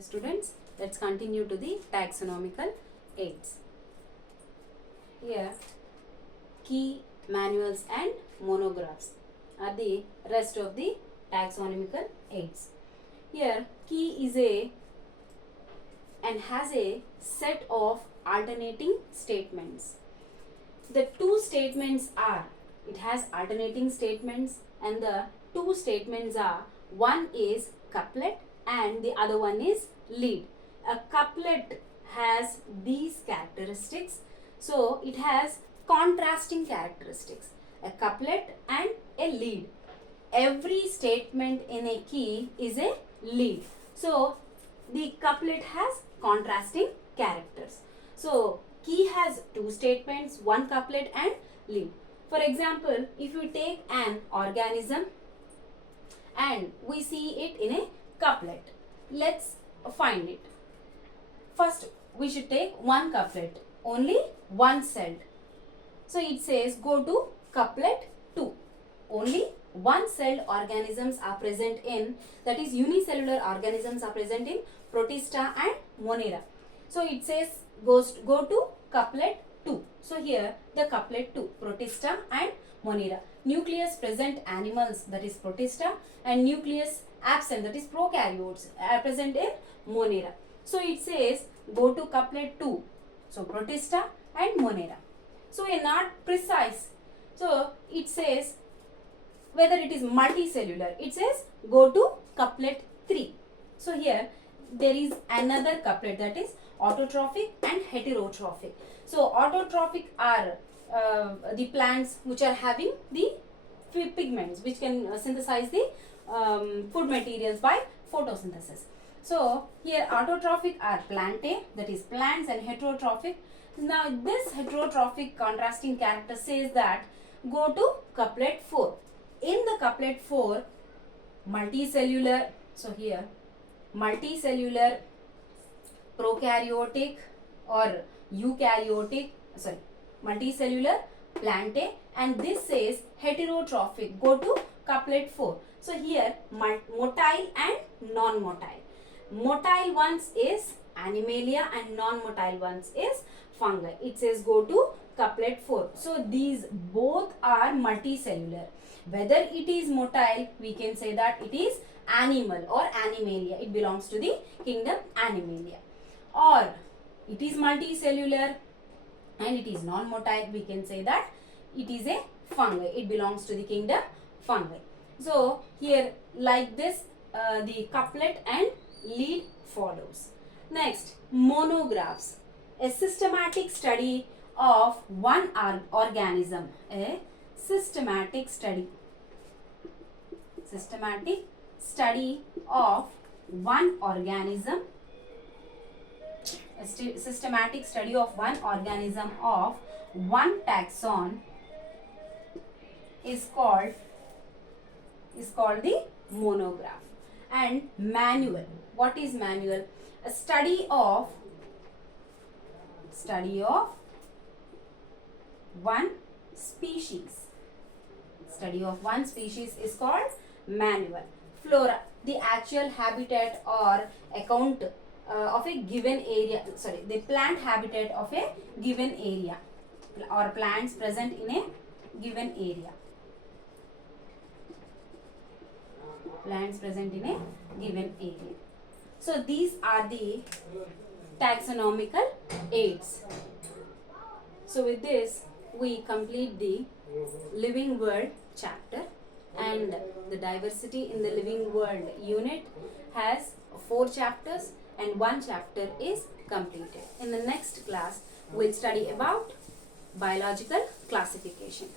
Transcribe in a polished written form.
Students, let's continue to the taxonomical aids. Here, key, manuals and monographs are the rest of the taxonomical aids. Here, key is a and has a set of alternating statements. The two statements are, it has alternating statements, and the two statements are, one is couplet and the other one is lead. A couplet has these characteristics, so it has contrasting characteristics, a couplet and a lead. Every statement in a key is a lead, so the couplet has contrasting characters. So key has two statements, one couplet and lead. For example, if you take an organism and we see it in a couplet, let's find it. First, we should take one couplet, only one celled. So it says go to couplet 2. Only one celled organisms are present in, that is unicellular organisms are present in Protista and Monera. So it says go to couplet 2. So here the couplet 2, Protista and Monera. Nucleus present animals, that is Protista, and nucleus absent, that is prokaryotes, are present in Monera. So it says go to couplet 2, so Protista and Monera. So we are not precise. So it says whether it is multicellular, it says go to couplet 3. So here there is another couplet, that is autotrophic and heterotrophic. So autotrophic are the plants which are having the pigments which can synthesize the food materials by photosynthesis. So here autotrophic are plantae, that is plants, and heterotrophic. Now this heterotrophic contrasting character says that go to couplet 4. In the couplet 4, multicellular, so here multicellular, prokaryotic or eukaryotic, multicellular, plantae, and this says heterotrophic, go to couplet 4. So here motile and non-motile. Motile ones is Animalia and non-motile ones is fungi. It says go to couplet 4. So these both are multicellular. Whether it is motile, we can say that it is animal or Animalia. It belongs to the kingdom Animalia. Or it is multicellular and it is non-motile, we can say that it is a fungi. It belongs to the kingdom fungi. So here like this the couplet and lead follows. Next, monographs, a systematic study of one organism. A systematic study of one organism. A systematic study of one organism of one taxon is called the monograph. And manual, what is manual? A study of one species. Study of one species is called manual. Flora, the actual habitat or account of a given area, the plant habitat of a given area or plants present in a given area. Plants present in a given area. So these are the taxonomical aids. So with this we complete the living world chapter, and the diversity in the living world unit has 4 chapters and 1 chapter is completed. In the next class we'll study about biological classification.